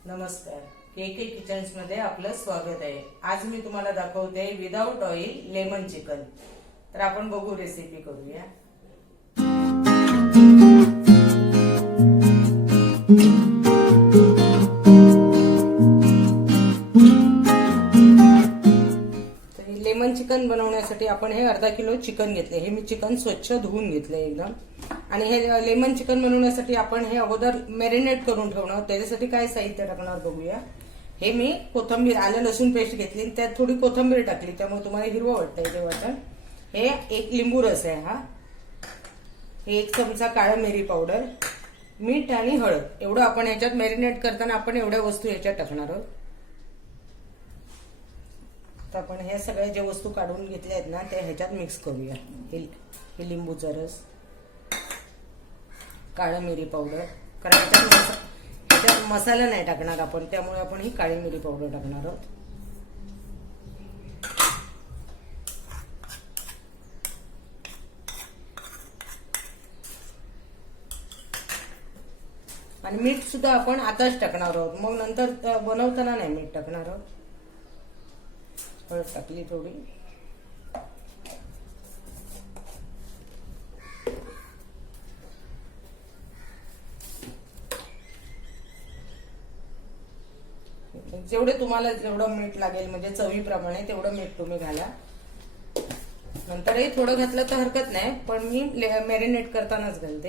नमस्कार, केके किचन्स मध्ये आपलं स्वागत आहे। आज मी तुम्हाला दाखवते विदाउट ऑइल लेमन चिकन। तर आपण बघू, रेसिपी करूया। लेमन चिकन बनवण्यासाठी आपण हे अर्धा किलो चिकन घेतले। हे मी चिकन स्वच्छ धुवून घेतले एकदम। आणि हे लेमन चिकन बनवण्यासाठी आपण हे अगोदर मॅरिनेट करून ठेवणार। त्याच्यासाठी काय साहित्य टाकणार बघूया। हे मी कोथिंबीर, आलं लसूण पेस्ट घेतली, त्यात थोडी कोथिंबीर टाकली, त्यामुळे तुम्हाला हिरवं वाटतंय ते वाटण। हे एक लिंबू रस आहे हा। हे एक चमचा काळं मिरी पावडर, मीठ आणि हळद एवढं आपण ह्याच्यात मॅरिनेट करताना आपण एवढ्या वस्तू ह्याच्यात टाकणार आहोत। तर आपण हे सगळ्या ज्या वस्तू काढून घेतल्या आहेत ना त्या ह्याच्यात मिक्स करूया। हे लिंबूचा रस, काळं मिरी पावडर, कारण ह्याच्यात मसाला नाही टाकणार आपण, त्यामुळे आपण ही काळी मिरी पावडर टाकणार आहोत। आणि मीठ सुद्धा आपण आताच टाकणार आहोत, मग नंतर बनवताना नाही मीठ टाकणार आहोत। हळद टाकली थोडी, जेवढे तुम्हाला जेवढं मीठ लागेल म्हणजे चवीप्रमाणे तेवढं मीठ तुम्ही घाला। नंतरही थोडं घातलं तर हरकत नाही, पण मी मॅरिनेट करतानाच घालते।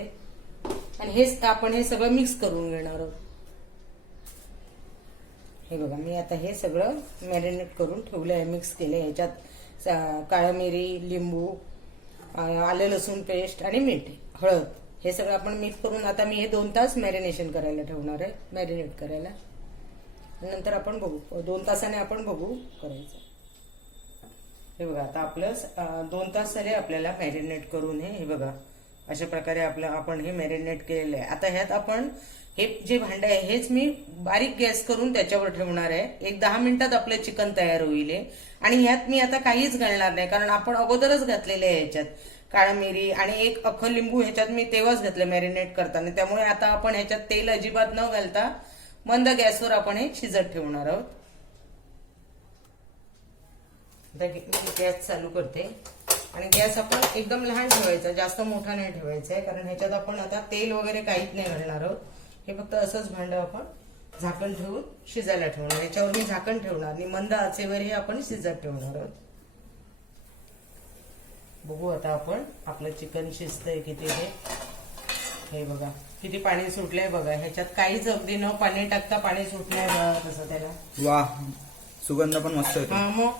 आणि हेच आपण हे सगळं मिक्स करून घेणार आहोत। हे बघा, मी आता हे सगळं मॅरिनेट करून ठेवलं आहे, मिक्स केलंय। ह्याच्यात काळं मिरी, लिंबू, आलं लसूण पेस्ट आणि मीठ, हळद हे सगळं आपण मिक्स करून आता मी हे 2 तास मॅरिनेशन करायला ठेवणार आहे, मॅरिनेट करायला। नंतर आपण बघू, 2 तासाने आपण बघू करायचं। हे बघा, आता आपलं 2 तास झाले आपल्याला मॅरिनेट करून। हे बघा, अशा प्रकारे आपण हे मॅरिनेट केलेलं आहे। आता ह्यात आपण हे जे भांडं आहे हेच मी बारीक गॅस करून त्याच्यावर ठेवणार आहे। एक 10 मिनिटात आपलं चिकन तयार होईल। आणि ह्यात मी आता काहीच घालणार नाही, कारण आपण अगोदरच घातलेले आहे ह्याच्यात काळा मिरी आणि एक अख्खं लिंबू ह्याच्यात मी तेव्हाच घातलं मॅरिनेट करताना। त्यामुळे आता आपण ह्याच्यात तेल अजिबात न घालता मंद गॅसवर आपण हे शिजत ठेवणार आहोत। गॅस चालू करते आणि गॅस आपण एकदम लहान ठेवायचा, जास्त मोठा नाही ठेवायचा आहे, कारण ह्याच्यात आपण आता तेल वगैरे काहीच नाही घालणार आहोत। हे फक्त असंच भांडं आपण झाकण ठेवून शिजायला ठेवणार। याच्यावर मी झाकण ठेवणार आणि मंद आचेवर हे आपण शिजत ठेवणार आहोत। बघू आता आपण आपलं चिकन शिजतंय किती हे बघा, किती पाणी सुटलंय बघा। ह्याच्यात काहीच अगदी न पाणी टाकता पाणी सुटलंय बघा तसं त्याला। वाह, सुगंध पण मस्त येतो। हा, मग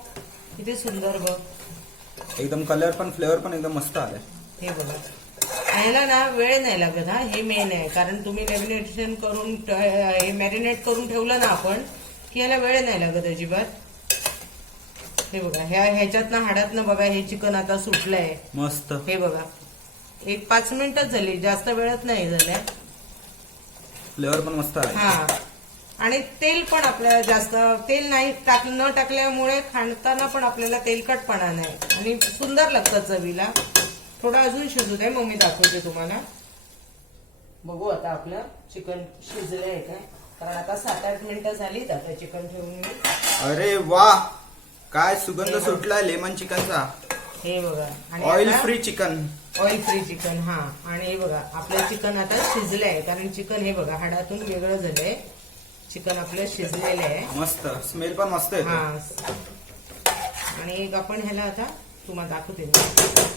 किती सुंदर बघ, एकदम कलर पण फ्लेवर पण एकदम मस्त आलाय। हे बघा, ह्याला ना वेळ नाही लागत हा, हे मेन आहे। कारण तुम्ही मॅरिनेशन करून हे मॅरिनेट करून ठेवलं ना आपण की याला वेळ नाही लागत अजिबात। हे बघा, ह्याच्यात ना हाडात ना बघा हे चिकन आता सुटलंय मस्त। हे बघा, एक 5 मिनिटच झाली, जास्त वेळच नाही झाल्या। फ्लेवर पण मस्त आलाय। हा, आणि तेल पण आपल्याला जास्त तेल नाही न टाकल्यामुळे खाताना पण आपल्याला तेलकटपणा नाही आणि सुंदर लागतं चवीला। थोडं अजून शिजू दे, मग मी दाखवते तुम्हाला। बघू आता आपलं चिकन शिजलंय काय, कारण आता 7-8 मिनिटं झालीत आता चिकन ठेवून मी। अरे वाह, काय सुगंध सुटलाय लेमन चिकनचा। हे बघा, आणि oil free chicken, oil free chicken. हा, आणि हे बघा आपलं चिकन आता शिजलंय, कारण चिकन हे बघा हाडातून वेगळं झालंय, चिकन आपलं शिजलेलं आहे। मस्त स्मेल पण मस्त येतो। हा, आणि एक आपण ह्याला आता तुम्हाला दाखवते ना,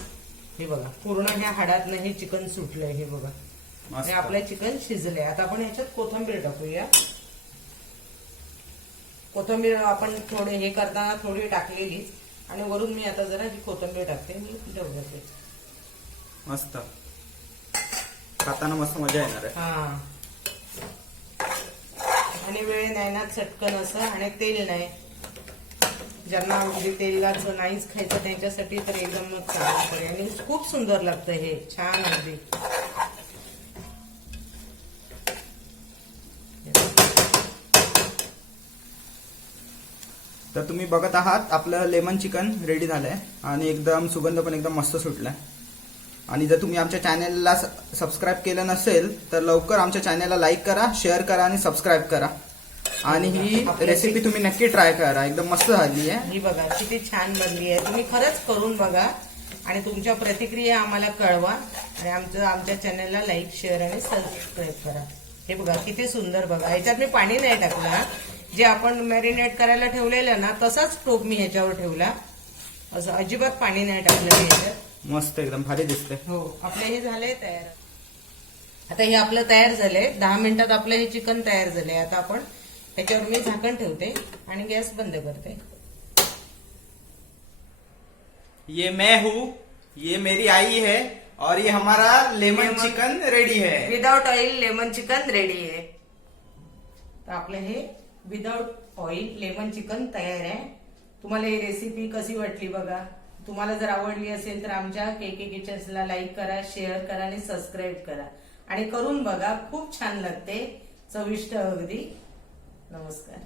हे बघा पूर्ण ह्या हाडातनं हे चिकन सुटलंय। हे बघा, आणि आपलं चिकन शिजलंय। आता आपण ह्याच्यात कोथिंबीर टाकूया। कोथिंबीर आपण थोडे हे करताना थोडी टाकलेली, आणि वरून मी आता जरा ही कोथिंबीर टाकते, मी ठेवते मस्त, खाताना मस्त मजा येणार आहे। हा, आणि वेळ नाही ना, चटकन असं, आणि तेल नाही। ज्यांना म्हणजे तेलाचं नाहीच खायचं त्यांच्यासाठी तर एकदम चांगलं पडेल, आणि खूप सुंदर लागतं हे, छान अगदी। तर तुम्ही बघत आहात आपलं लेमन चिकन रेडी झालंय, आणि एकदम सुगंध पण एकदम मस्त सुटलाय। आणि जर तुम्ही आमच्या चॅनलला सबस्क्राईब केलं नसेल तर लवकर आमच्या चॅनलला लाईक करा, शेअर करा आणि सबस्क्राईब करा। आणि ही आपलं रेसिपी तुम्ही नक्की ट्राय करा, एकदम मस्त झाली आहे. ही बघा किती छान बनली आहे. तुम्ही खरंच करून बघा आणि तुमच्या प्रतिक्रिया आम्हाला कळवा आणि आमच्या चॅनलला लाईक शेअर आणि सबस्क्राईब करा. हे बघा किती सुंदर बघा. ह्याच्यात मी पाणी नाही टाकला, जे आपण मॅरिनेट करायला ठेवलेलं ना तसाच टोप मी ह्याच्यावर ठेवला, असं अजिबात पाणी नाही टाकलं मी ह्याच्यात. मस्त एकदम भारी दिसते. हो आपले हे झाले तयार. आता हे आपलं तयार झालंय. 10 मिनिटात आपलं हे चिकन तयार झालंय. आता आपण त्याच्यावर मी झाकण ठेवते आणि गॅस बंद करते. ये मैं हूँ, ये मेरी आई है और ये हमारा लेमन चिकन रेडी है. Without oil lemon chicken ready आहे. तर आपलं हे विदाउट ऑइल लेमन चिकन तयार आहे. तुम्हाला ही रेसिपी कशी वाटली बघा. तुम्हाला जर आवडली असेल तर आमच्या केके किचन्सला लाईक करा, शेअर करा आणि सबस्क्राईब करा आणि करून बघा. खूप छान लागते, चविष्ट अगदी. नमस्कार.